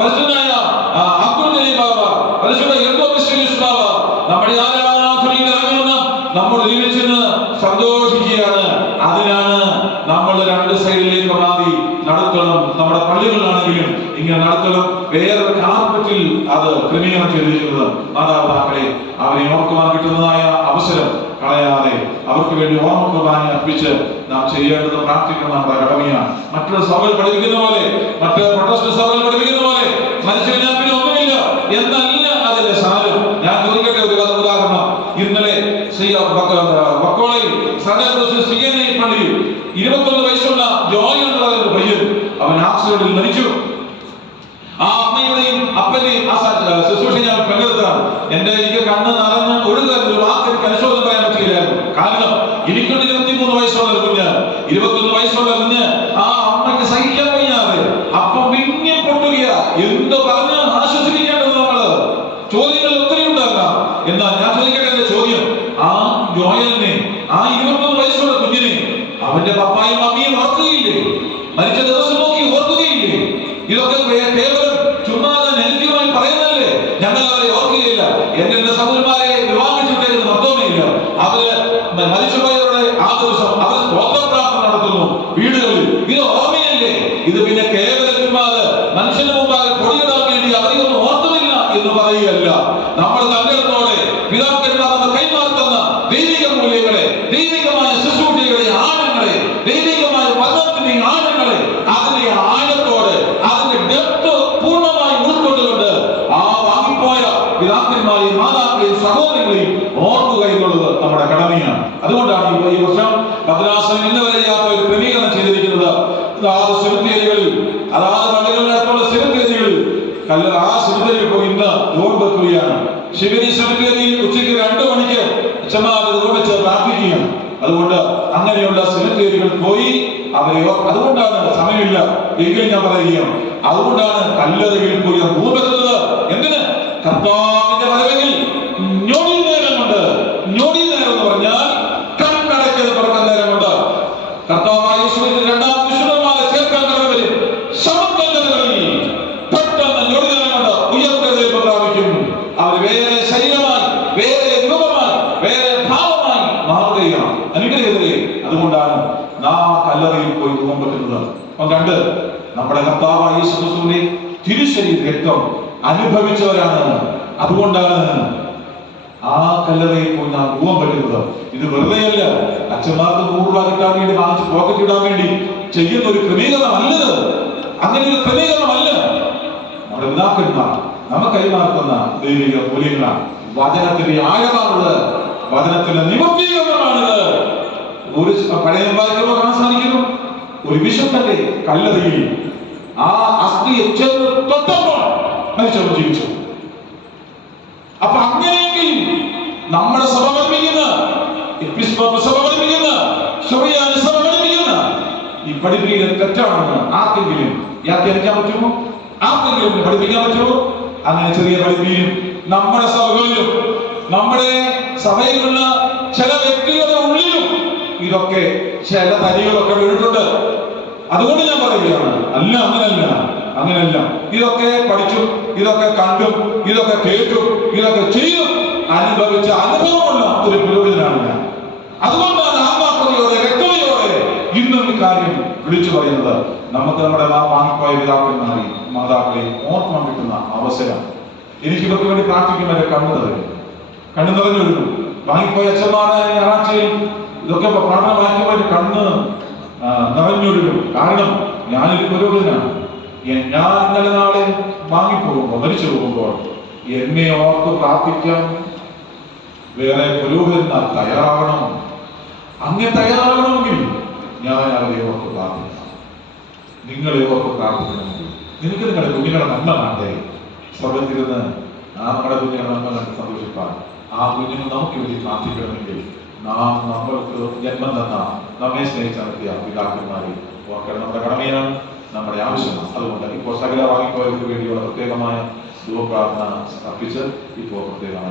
പരിശുദ്ധനായ അബ്ദുൽ ജലീൽ ബാബ, പരിശുദ്ധ എന്തോ മിസ്റ്റേഴ്സ് ബാബ നമ്മുടെ ആരാധനയിൽ ഇറങ്ങുന്ന നമ്മൾ ജീവിച്ചെന്ന് സന്തോഷിക്കുകയാണ്. അതിനാണ് നമ്മൾ രണ്ട് സൈഡിലേക്ക് മാറി നടത്തണം. നമ്മുടെ പള്ളികളിലാണെങ്കിലും ഇങ്ങനെ നടത്തണം. വേറൊരു കാർപ്പറ്റിൽ അത് ക്രമീകരണം ചെയ്തിരിക്കുന്നത് മാതാപിതാക്കളെ അവരെ ഓർക്കുവാൻ കിട്ടുന്നതായ അവസരം കളയാതെ അവർക്ക് വേണ്ടി ഓർമ്മ കുർബാന അർപ്പിച്ച് നാം ചെയ്യേണ്ടത് പ്രാർത്ഥിക്കുന്ന നമ്മുടെ കടമയാണ്. മറ്റുള്ള സഭകൾ പഠിപ്പിക്കുന്ന പോലെ, മറ്റ് പ്രൊട്ടസ്റ്റന്റ് സഭകൾ പഠിപ്പിക്കുന്ന പോലെ മനുഷ്യന് ഞാൻ പിന്നെ ഒന്നുമില്ല എന്നല്ല അതിന്റെ സാരം. ഞാൻ ചോദിക്കട്ടെ ഒരു ഉദാഹരണം. ഇന്നലെ വക്കോളയിൽ പള്ളിയിൽ 21 വയസ്സുള്ള ജോയ് എന്നുള്ള ഒരു പയ്യൻ അവൻ ആക്സിഡന്റിൽ മരിച്ചു. ആ അമ്മയുടെയും അപ്പന്റെയും ആ ശുശ്രൂഷ ഞാൻ പങ്കെടുത്തതാണ്. എനിക്ക് കണ്ണ് നിറഞ്ഞ് ഒഴുകുക ഒരു വാക്ക് പരിശോധന പറയാൻ പറ്റില്ലായിരുന്നു. കാരണം എനിക്കൊരു 23 വയസ്സുള്ള കുഞ്ഞ്, 21 വയസ്സുള്ള കുഞ്ഞ്, ആ അമ്മയ്ക്ക് സഹിക്കാൻ വയ്യാതെ അപ്പം വിങ്ങി പൊട്ടുക. എന്ത് പറഞ്ഞ് ആശ്വസിപ്പിക്കേണ്ടത് നമ്മള്? ചോദ്യങ്ങൾ ഒത്തിരി ഉണ്ടാകാം. എന്നാൽ ഞാൻ ചോദിക്കട്ടെ, എന്റെ ചോദ്യം, ആ ജോയലിനെ, ആ 21 വയസ്സുള്ള കുഞ്ഞിനെ അവന്റെ പപ്പായും അമ്മയും ഓർക്കുകയില്ലേ? മരിച്ച ദിവസം നോക്കി ഓർക്കുകയില്ലേ? ഇതൊക്കെ കേവലം ചുമ്മാതെ നെഗറ്റീവായി പറയുന്നതല്ലേ? ഞങ്ങൾ അവരെ ഓർക്കുകയില്ല. എന്റെ സഹോദരന്മാരെ വിവാഹിച്ചിട്ടേക്ക് മൊത്തമേയില്ല. അവര് മരിച്ചുപോയവരുടെ ആ ദിവസം അവർ സ്തോത്ര പ്രാർത്ഥന നടത്തുന്നു വീടുകളിൽ. ഇത് ഓർമ്മയല്ലേ? ഇത് പിന്നെ കേവലം ചുമ്മാതെ മനുഷ്യന് മുമ്പാകെ പൊടിയിടാൻ വേണ്ടി അവരെയൊന്നും ഓർത്തുമില്ല എന്ന് പറയുകയല്ല. നമ്മൾ നല്ലതോടെ പിതാക്കന്മാർ കൈമാറുന്ന ദൈവിക മൂല്യങ്ങളെ, ദൈവികമായ ശുശ്രൂഷകളെ, ആഴങ്ങളെ, ദൈവികമായ പദത്തിന്റെ ആഴങ്ങളെ, അതിന്റെ ആഴത്തോട്, അതിന്റെ ഡെപ്ത് പൂർണ്ണമായി ഉൾക്കൊണ്ടുകൊണ്ട് ആ വാങ്ങിപ്പോയ പിതാക്കന്മാരെയും മാതാക്കളെയും സഹോദരങ്ങളെയും ഓർക്കുക എന്നുള്ളത് നമ്മുടെ കടമയാണ്. അതുകൊണ്ടാണ് ഈ വർഷം ഭദ്രാസനം ഇന്ന് വരെ ചെയ്യാത്ത ഒരു ക്രമീകരണം ചെയ്തിരിക്കുന്നത്. അതാത് സെമിത്തേരികളിൽ, അതാത് പള്ളികളിനകത്തുള്ള സെമിത്തേരികളിൽ ആ സെമിത്തേരിയിൽ പോയി ഇന്ന് ജോൺ വെക്കുകയാണ്. ശിവരി സെമിത്തേരിയിൽ ഉച്ചയ്ക്ക് 2 മണിക്ക് അച്ഛന്മാർ വെച്ച് പ്രാർത്ഥിക്കുകയാണ്. അതുകൊണ്ട് അങ്ങനെയുള്ള സെമിത്തേരികൾ പോയി അവരെ, അതുകൊണ്ടാണ് സമയമില്ല എങ്കിലും ഞാൻ പറയുകയാണ്, അതുകൊണ്ടാണ് കല്ലറയിൽ പോയി ഭൂപെടുന്നത്. എന്തിന്? കർത്താവിന്റെ വരവിൽ ഞൊടി നേരമുണ്ട്. ഞൊടി നേരം എന്ന് പറഞ്ഞാൽ കണ്ണടയ്ക്കത് തുറക്കാൻ നേരമുണ്ട്. കർത്താവായ യേശുവിന്റെ 2ാം വിശുദ്ധന്മാരെ ചേർക്കാൻ വരും. ശവക്കല്ലറകളിൽ പെട്ടെന്ന് ഞൊടി നേരമുണ്ട്. ഉയർത്തെഴുന്നേൽപ്പ് പ്രാപിക്കും. അവർ വേറെ ശരീരമായി, വേറെ രൂപമായി, വേറെ ഭാവമായി മാറുകയാണ്. അനുഗ്രഹീതരെ, അതുകൊണ്ടാണ് നാം കല്ലറയിൽ പോയി നോമ്പറ്റുന്നത്. 2, നമ്മുടെ കർത്താവായ യേശു ക്രിസ്തുവിന്റെ തിരുശരീര രക്തം അനുഭവിച്ചവരാണ്. അതുകൊണ്ടാണ് ആ കല്ലറയിൽ പോയി നാം ഊഹം പറ്റുന്നത്. ഇത് വെറുതെയല്ല അച്ഛന്മാർക്ക് 100 രൂപ കിട്ടാൻ വേണ്ടി വാങ്ങിച്ച് പോക്കറ്റ് ഇടാൻ വേണ്ടി ചെയ്യുന്ന ഒരു ക്രമീകരണമല്ലത്. അങ്ങനെ ഒരു ക്രമീകരണമല്ല. നമ്മുടെ പിതാക്കന്മാർ നമുക്ക് കൈമാറുന്ന ദൈവിക മൂല്യങ്ങളാണ്. വചനത്തിന്റെ ആഴമാണുള്ളത്, വചനത്തിന്റെ നിവർത്തീകരണമാണിത്. ഒരു പഴയ വായിക്കുമ്പോൾ കാണാൻ സാധിക്കുന്നു, ഒരു വിശുദ്ധന്റെ കല്ലറയിൽ ആ അസ്ഥിയെ ചെന്ന് തൊട്ടപ്പോൾ മരിച്ചവർ ജീവിച്ചു. അപ്പൊ അങ്ങനെയെങ്കിൽ നമ്മുടെ സഭ പഠിപ്പിക്കുന്ന, സഭ പഠിപ്പിക്കുന്ന, സഭ പഠിപ്പിക്കുന്ന ഈ പഠിപ്പിക്കൽ തെറ്റാണെന്ന് ആർക്കെങ്കിലും വ്യാഖ്യാനിക്കാൻ പറ്റുമോ? ആർക്കെങ്കിലും പഠിപ്പിക്കാൻ പറ്റുമോ? അങ്ങനെ ചെറിയ പഠിപ്പിക്കും നമ്മുടെ സഭകളിലും നമ്മുടെ സഭയിലുള്ള ചില വ്യക്തികളുടെ ഉള്ളിലും ഇതൊക്കെ ചില തരികളൊക്കെ വീണിട്ടുണ്ട്. അതുകൊണ്ട് ഞാൻ പറയുകയാണ്, അല്ല, അങ്ങനെയല്ല. ഇതൊക്കെ പഠിച്ചും, ഇതൊക്കെ കണ്ടും, ഇതൊക്കെ കേട്ടും, ഇതൊക്കെ ചെയ്തും അനുഭവിച്ച അനുഭവമുള്ള ഒരു പുരോഹിതനാണ് ഞാൻ. അതുകൊണ്ടാണ് ആത്മാർത്ഥതയോടെ, വ്യക്തതയോടെ ഇന്നും ഈ കാര്യം വിളിച്ചു പറയുന്നത്. നമുക്ക് നമ്മുടെ വാങ്ങിപ്പോയ പിതാക്കന്മാരെ, മാതാക്കളെ ഓർക്കാൻ കിട്ടുന്ന അവസരം. എനിക്ക് ഇവർക്ക് വേണ്ടി പ്രാർത്ഥിക്കുമ്പോൾ എന്റെ കണ്ണു നിറഞ്ഞു വരുന്നു. വാങ്ങിപ്പോയ അച്ഛന്മാരെ ഞായറാഴ്ചയിൽ ഇതൊക്കെ പ്രാർത്ഥന വായിക്കുമ്പോൾ എന്റെ കണ്ണ് നിറഞ്ഞൊഴുകും. കാരണം ഞാനൊരു പുരോഹിതനാണ്. ഞാൻ ഇന്നലെ നാളെ വാങ്ങിപ്പോകുമ്പോൾ, മരിച്ചു പോകുമ്പോൾ എന്നെ ഓർത്ത് പ്രാർത്ഥിക്കാൻ വേറെ പുരോഹിതന്മാർ തയ്യാറാകണം. അങ്ങനെ തയ്യാറാകണമെങ്കിൽ ഞാൻ അവരെ ഓർത്ത് പ്രാർത്ഥിക്കണം. നിങ്ങളെ ഓർത്ത് പ്രാർത്ഥിക്കണമെങ്കിൽ നിങ്ങൾക്ക് നിങ്ങളുടെ കുഞ്ഞുങ്ങളെ നന്മ കാണണ്ടേ? സ്വർഗത്തിരുന്ന് നമ്മുടെ കുഞ്ഞുങ്ങളെ നന്മ കണ്ട് സന്തോഷിപ്പാൻ ആ കുഞ്ഞുങ്ങൾ നമുക്ക് വേണ്ടി പ്രാർത്ഥിക്കണമെങ്കിൽ നമ്മൾക്ക് ജന്മം തന്ന, നമ്മെ സ്നേഹിച്ച നടത്തിയ പിതാക്കന്മാരെ ഓർക്കണം. നമ്മുടെ കടമയാണ്, നമ്മുടെ ആവശ്യമാണ്. അതുകൊണ്ട് ഇപ്പോൾ സകല വാങ്ങിപ്പോയവർക്ക് വേണ്ടിയുള്ള പ്രത്യേകമായ പ്രാർത്ഥന അർപ്പിച്ച് ഇപ്പോൾ പ്രത്യേകമായി